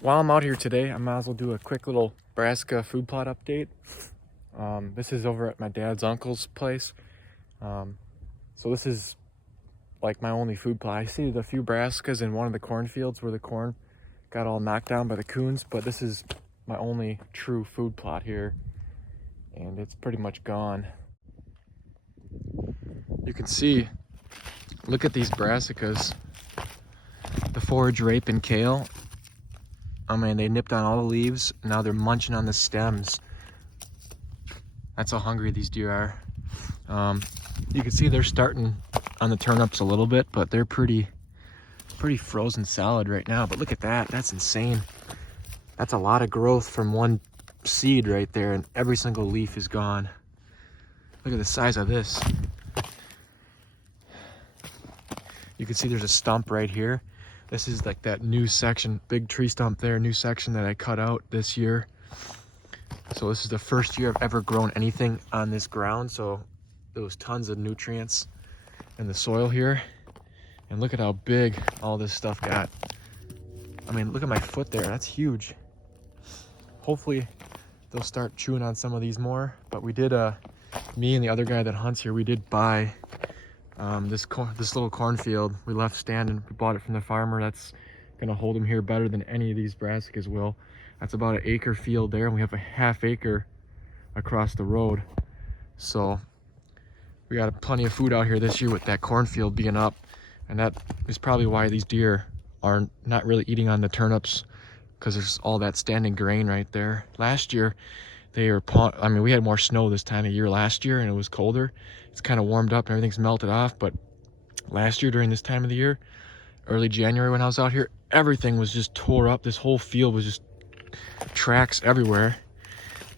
While I'm out here today, I might as well do a quick little Brassica food plot update. This is over at my dad's uncle's place. So this is like my only food plot. I seeded a few Brassicas in one of the cornfields where the corn got all knocked down by the coons, but this is my only true food plot here, and it's pretty much gone. You can see, look at these Brassicas, the forage rape and kale. I mean, they nipped on all the leaves. Now they're munching on the stems. That's how hungry these deer are. You can see they're starting on the turnips a little bit, but they're pretty frozen solid right now. But look at that, that's insane. That's a lot of growth from one seed right there, and every single leaf is gone. Look at the size of this. You can see there's a stump right here. This is like that new section, big tree stump there, new section that I cut out this year. So this is the first year I've ever grown anything on this ground. So there was tons of nutrients in the soil here. And look at how big all this stuff got. I mean, look at my foot there, that's huge. Hopefully they'll start chewing on some of these more. But we did, me and the other guy that hunts here, we did buy this little cornfield we left standing. We bought it from the farmer. That's gonna hold him here better than any of these Brassicas will. That's about an acre field there, and we have a half acre across the road. So we got plenty of food out here this year with that cornfield being up, and that is probably why these deer are not really eating on the turnips, because there's all that standing grain right there. Last year they were, I mean, we had more snow this time of year last year, and it was colder. It's kind of warmed up and everything's melted off, but last year during this time of the year, early January when I was out here, everything was just tore up. This whole field was just tracks everywhere,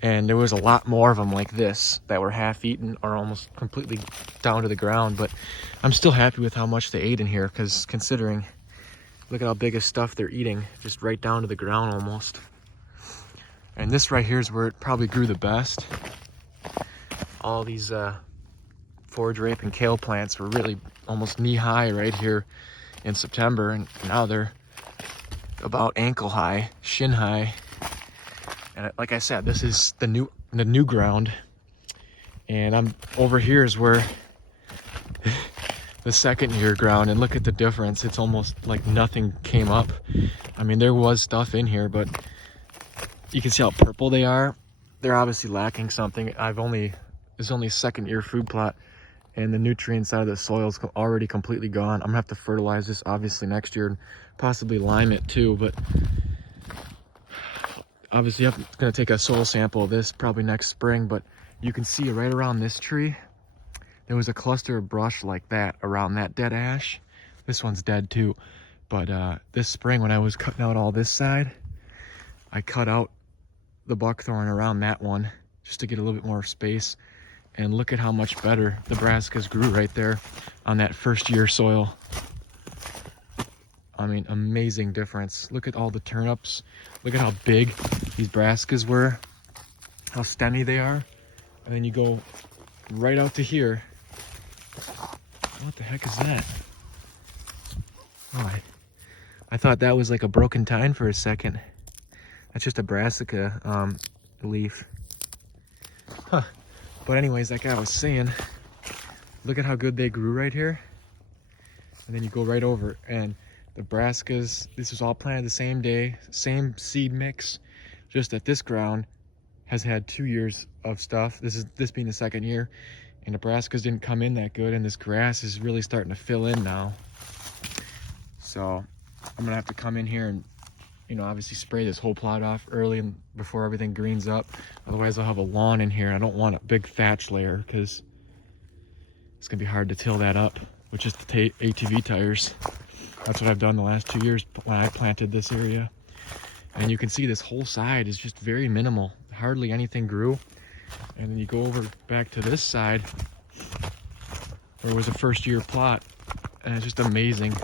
and there was a lot more of them like this that were half eaten or almost completely down to the ground. But I'm still happy with how much they ate in here, because considering, look at how big of stuff they're eating, just right down to the ground almost. And this right here is where it probably grew the best. All these forage rape and kale plants were really almost knee-high right here in September, and now they're about ankle high, shin high. And like I said, this is the new ground, and I'm over here is where the second year ground, and look at the difference. It's almost like nothing came up. I mean, there was stuff in here, but you can see how purple they are. They're obviously lacking something. It's only second year food plot, and the nutrient side of the soil is already completely gone. I'm gonna have to fertilize this obviously next year and possibly lime it too, but obviously I'm gonna take a soil sample of this probably next spring. But you can see right around this tree, there was a cluster of brush like that around that dead ash. This one's dead too. But this spring when I was cutting out all this side, I cut out the buckthorn around that one just to get a little bit more space. And look at how much better the Brassicas grew right there on that first year soil. I mean, amazing difference. Look at all the turnips. Look at how big these Brassicas were, how stemmy they are. And then you go right out to here. What the heck is that? Oh, I thought that was like a broken tine for a second. That's just a Brassica leaf. Huh. But anyways, like I was saying, look at how good they grew right here. And then you go right over, and the Brassicas, this was all planted the same day, same seed mix, just that this ground has had 2 years of stuff. This being the second year, and the Brassicas didn't come in that good, and this grass is really starting to fill in now. So I'm gonna have to come in here and, you know, obviously spray this whole plot off early and before everything greens up. Otherwise I'll have a lawn in here. I don't want a big thatch layer, because it's gonna be hard to till that up with just the ATV tires. That's what I've done the last 2 years when I planted this area. And you can see this whole side is just very minimal. Hardly anything grew. And then you go over back to this side where it was a first year plot, and it's just amazing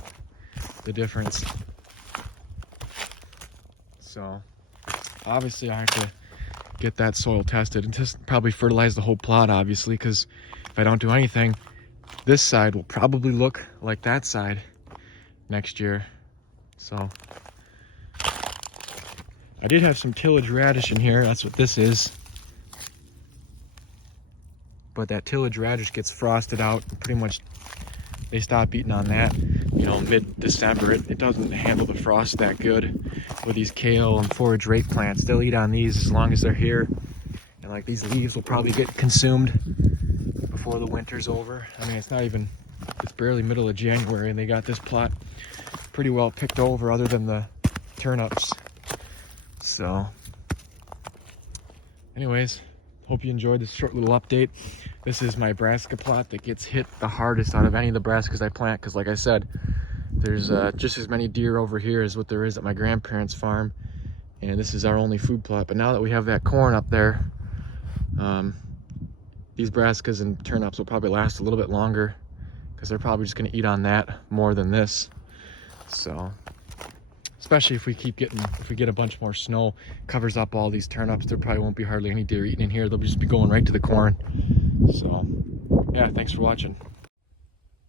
the difference. So obviously I have to get that soil tested and just probably fertilize the whole plot, obviously, because if I don't do anything, this side will probably look like that side next year. So I did have some tillage radish in here. That's what this is. But that tillage radish gets frosted out. And pretty much they stop eating on that, you know, mid-December. It doesn't handle the frost that good with these kale and forage rake plants. They'll eat on these as long as they're here. And like these leaves will probably get consumed before the winter's over. I mean, it's barely middle of January and they got this plot pretty well picked over other than the turnips. So anyways, hope you enjoyed this short little update. This is my brassica plot that gets hit the hardest out of any of the brassicas I plant, because like I said, there's just as many deer over here as what there is at my grandparents' farm, and this is our only food plot. But now that we have that corn up there, these brassicas and turnips will probably last a little bit longer, because they're probably just going to eat on that more than this. So especially if we get a bunch more snow, covers up all these turnips, there probably won't be hardly any deer eating in here. They'll just be going right to the corn. So yeah, thanks for watching.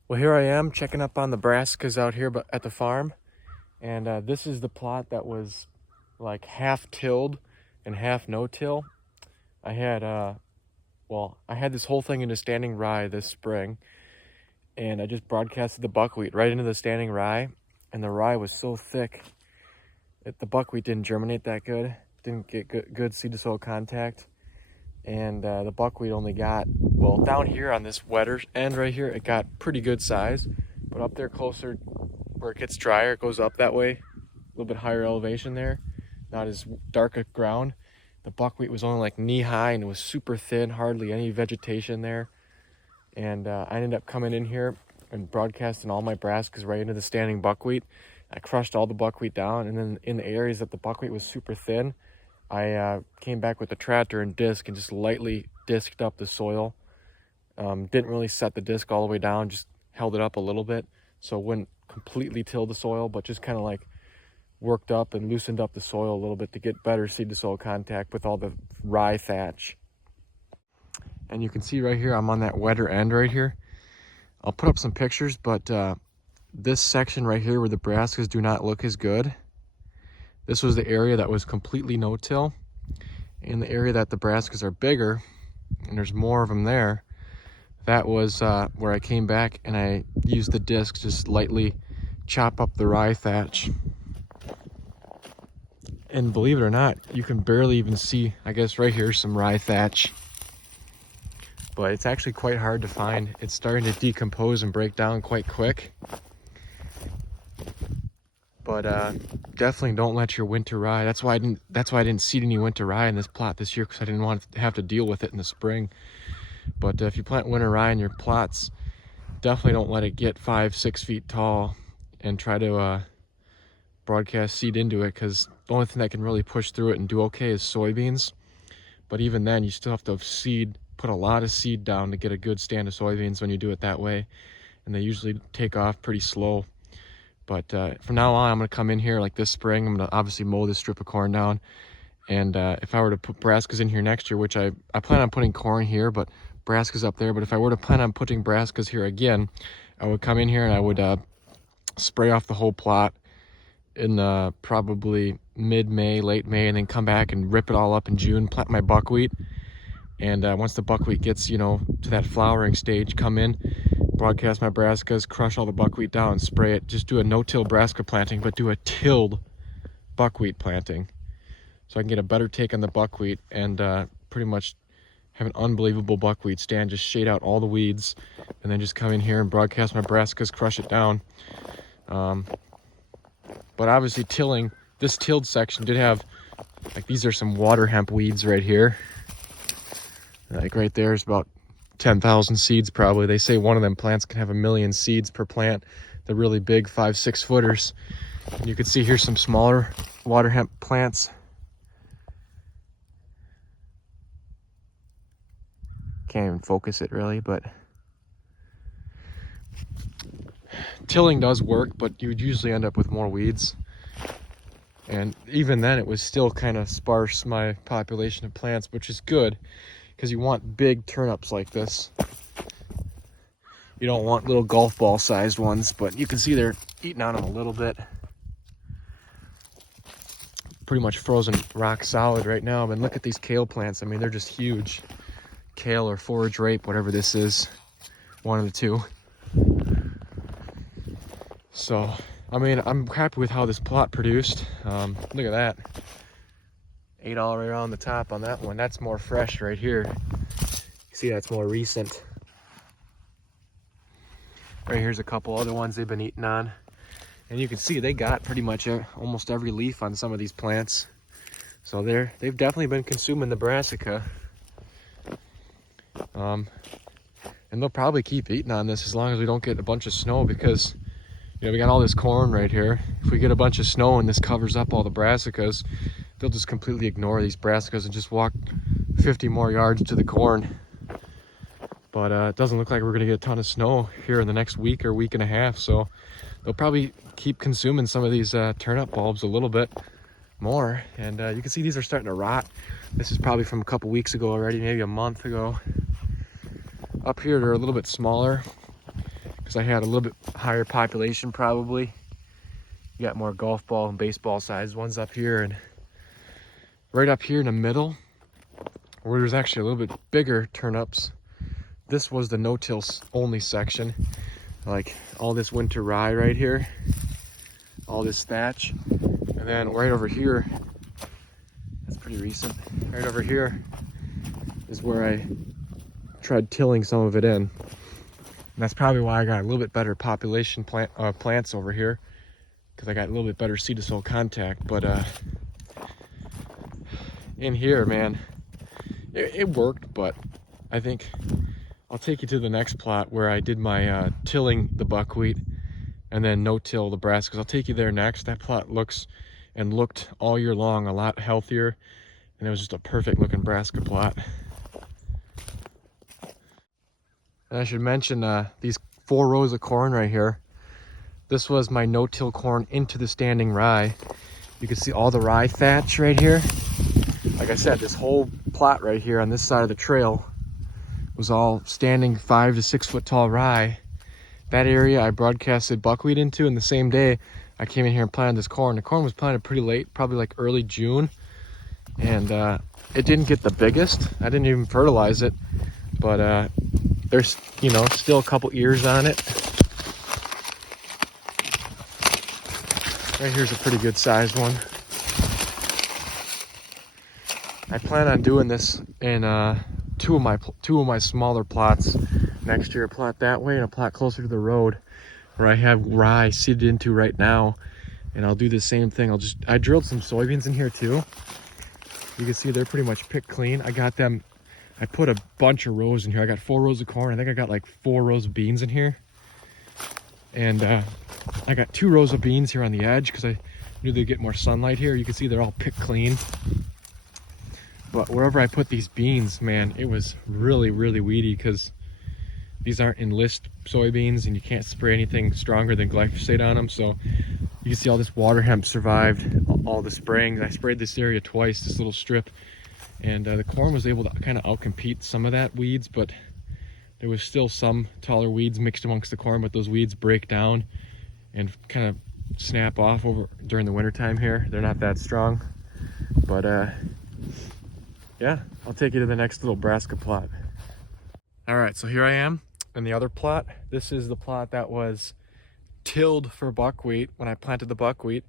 Well, here I am checking up on the brassicas out here at the farm, and this is the plot that was like half tilled and half no-till. I had this whole thing into standing rye this spring, and I just broadcasted the buckwheat right into the standing rye, and the rye was so thick the buckwheat didn't germinate that good, didn't get good seed to soil contact, and the buckwheat only got, well, down here on this wetter end right here, it got pretty good size, but up there closer where it gets drier, it goes up that way, a little bit higher elevation there, not as dark a ground. The buckwheat was only like knee high and it was super thin, hardly any vegetation there. And I ended up coming in here and broadcasting all my brassicas right into the standing buckwheat. I crushed all the buckwheat down, and then in the areas that the buckwheat was super thin, I came back with the tractor and disc and just lightly disked up the soil. Didn't really set the disc all the way down, just held it up a little bit so it wouldn't completely till the soil, but just kind of like worked up and loosened up the soil a little bit to get better seed to soil contact with all the rye thatch. And you can see right here, I'm on that wetter end right here. I'll put up some pictures, but this section right here where the brassicas do not look as good, this was the area that was completely no-till. In the area that the brassicas are bigger, and there's more of them there, that was where I came back and I used the disc to just lightly chop up the rye thatch. And believe it or not, you can barely even see, I guess right here, some rye thatch. But it's actually quite hard to find. It's starting to decompose and break down quite quick. But definitely don't let your winter rye. That's why I didn't seed any winter rye in this plot this year, because I didn't want to have to deal with it in the spring. But if you plant winter rye in your plots, definitely don't let it get 5-6 feet tall and try to broadcast seed into it, because the only thing that can really push through it and do okay is soybeans. But even then, you still have to put a lot of seed down to get a good stand of soybeans when you do it that way, and they usually take off pretty slow. But from now on, I'm going to come in here like this spring. I'm going to obviously mow this strip of corn down, and if I were to put brassicas in here next year, which I plan on putting corn here, but brassicas up there, but if I were to plan on putting brassicas here again, I would come in here and I would spray off the whole plot in probably mid-May, late May, and then come back and rip it all up in June, plant my buckwheat. And once the buckwheat gets, you know, to that flowering stage, come in, broadcast my brassicas, crush all the buckwheat down, spray it. Just do a no-till brassica planting, but do a tilled buckwheat planting, so I can get a better take on the buckwheat and pretty much have an unbelievable buckwheat stand. Just shade out all the weeds, and then just come in here and broadcast my brassicas, crush it down. But obviously this tilled section did have, like, these are some water hemp weeds right here. Like right there is about 10,000 seeds probably. They say one of them plants can have 1 million seeds per plant. They're really big, 5-6 footers. And you can see here's some smaller water hemp plants. Can't even focus it really, but tilling does work, but you would usually end up with more weeds. And even then it was still kind of sparse, my population of plants, which is good, because you want big turnips like this. You don't want little golf ball sized ones, but you can see they're eating on them a little bit. pretty much frozen rock solid right now. I mean, look at these kale plants. I mean, they're just huge. Kale or forage rape, whatever this is, one of the two. So, I mean, I'm happy with how this plot produced. Look at that. 8 all right around the top on that one. That's more fresh right here. You see, that's more recent. Right here's a couple other ones they've been eating on. And you can see they got pretty much almost every leaf on some of these plants. So they've definitely been consuming the Brassica. And they'll probably keep eating on this as long as we don't get a bunch of snow, because you know, we got all this corn right here. If we get a bunch of snow and this covers up all the Brassicas, they'll just completely ignore these Brassicas and just walk 50 more yards to the corn. But it doesn't look like we're gonna get a ton of snow here in the next week or week and a half, so they'll probably keep consuming some of these turnip bulbs a little bit more. And you can see these are starting to rot. This is probably from a couple weeks ago already, maybe a month ago. Up here they're a little bit smaller because I had a little bit higher population probably. You got more golf ball and baseball sized ones up here, and right up here in the middle where there's actually a little bit bigger turnips. This was the no-till only section. Like all this winter rye right here, all this thatch, and then right over here, that's pretty recent, right over here is where I tried tilling some of it in. And that's probably why I got a little bit better population plants over here, because I got a little bit better seed to soil contact. But in here, man, it worked. But I think I'll take you to the next plot where I did my tilling the buckwheat and then no-till the brassicas. I'll take you there next. That plot looks and looked all year long a lot healthier, and it was just a perfect looking brassica plot. And I should mention these 4 rows of corn right here. This was my no-till corn into the standing rye. You can see all the rye thatch right here. Like I said, this whole plot right here on this side of the trail was all standing 5 to 6 foot tall rye. That area I broadcasted buckwheat into, and the same day I came in here and planted this corn. The corn was planted pretty late, probably like early June, and it didn't get the biggest. I didn't even fertilize it, but there's, you know, still a couple ears on it. Right here's a pretty good sized one. I plan on doing this in two of my smaller plots next year. A plot that way and a plot closer to the road where I have rye seeded into right now. And I'll do the same thing. I drilled some soybeans in here too. You can see they're pretty much picked clean. I put a bunch of rows in here. I got 4 rows of corn. I think I got like 4 rows of beans in here. And I got 2 rows of beans here on the edge because I knew they'd get more sunlight here. You can see they're all picked clean. But wherever I put these beans, man, it was really, really weedy because these aren't enlist soybeans and you can't spray anything stronger than glyphosate on them. So you can see all this water hemp survived all the spraying. I sprayed this area twice, this little strip, and the corn was able to kind of outcompete some of that weeds, but there was still some taller weeds mixed amongst the corn, but those weeds break down and kind of snap off over during the winter time here. They're not that strong, but yeah, I'll take you to the next little brassica plot. All right, so here I am in the other plot. This is the plot that was tilled for buckwheat when I planted the buckwheat,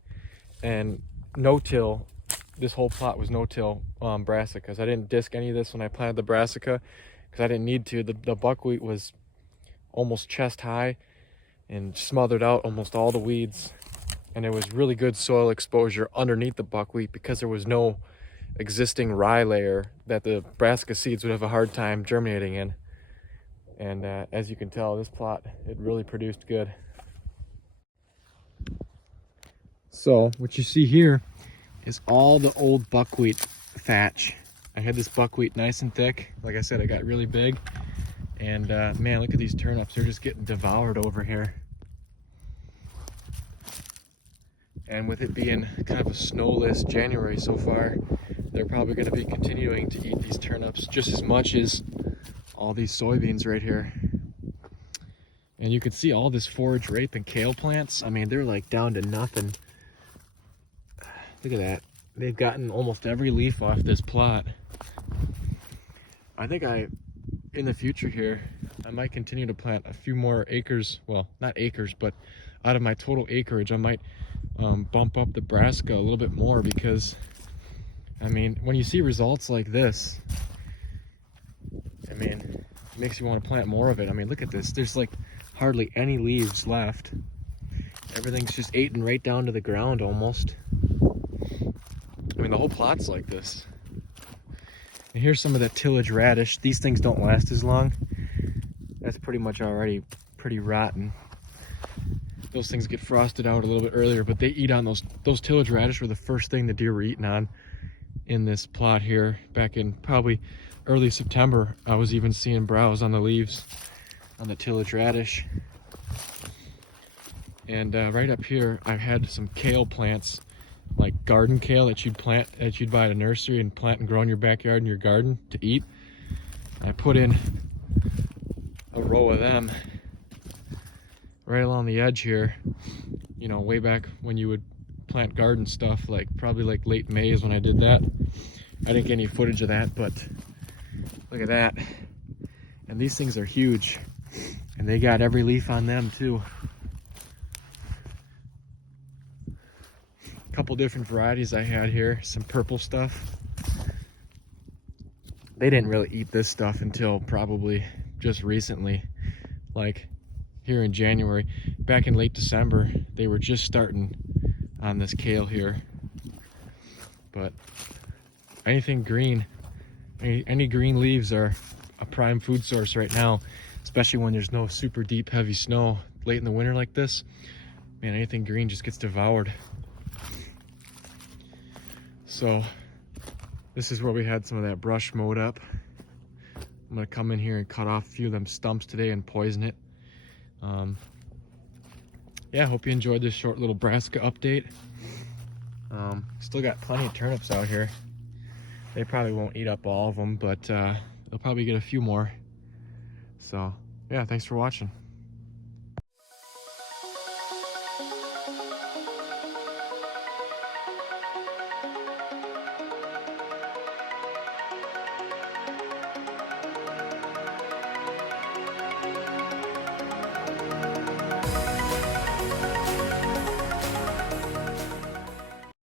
and no-till. This whole plot was no-till brassicas. I didn't disc any of this when I planted the brassica because I didn't need to. The buckwheat was almost chest high and smothered out almost all the weeds, and there was really good soil exposure underneath the buckwheat because there was no existing rye layer that the brassica seeds would have a hard time germinating in. And as you can tell, this plot, it really produced good. So what you see here is all the old buckwheat thatch. I had this buckwheat nice and thick. Like I said, it got really big. And man, look at these turnips. They're just getting devoured over here. And with it being kind of a snowless January so far, they're probably going to be continuing to eat these turnips just as much as all these soybeans right here. And you can see all this forage rape and kale plants. I mean, they're like down to nothing. Look at that. they've gotten almost every leaf off this plot. I think in the future here, I might continue to plant a few more acres. Well, not acres, but out of my total acreage, I might bump up the Brassica a little bit more, because I mean, when you see results like this, I mean, it makes you want to plant more of it. I mean, look at this. There's like hardly any leaves left. Everything's just eaten right down to the ground almost. I mean, the whole plot's like this. And here's some of that tillage radish. These things don't last as long. That's pretty much already pretty rotten. Those things get frosted out a little bit earlier, but they eat on those tillage radish were the first thing the deer were eating on in this plot here back in probably early September. I was even seeing browse on the leaves on the tillage radish. And right up here, I've had some kale plants, like garden kale that you'd buy at a nursery and plant and grow in your backyard in your garden to eat. I put in a row of them right along the edge here, you know, way back when you would plant garden stuff, like probably like late May is when I did that. I didn't get any footage of that, but look at that. And these things are huge, and they got every leaf on them too. A couple different varieties I had here, some purple stuff. They didn't really eat this stuff until probably just recently, like here in January. Back in late December, they were just starting on this kale here. But anything green, any green leaves are a prime food source right now, especially when there's no super deep heavy snow late in the winter like this. Man, anything green just gets devoured. So this is where we had some of that brush mowed up. I'm gonna come in here and cut off a few of them stumps today and poison it. Yeah, hope you enjoyed this short little Brassica update. Still got plenty of turnips out here. They probably won't eat up all of them, but they'll probably get a few more. So yeah, thanks for watching.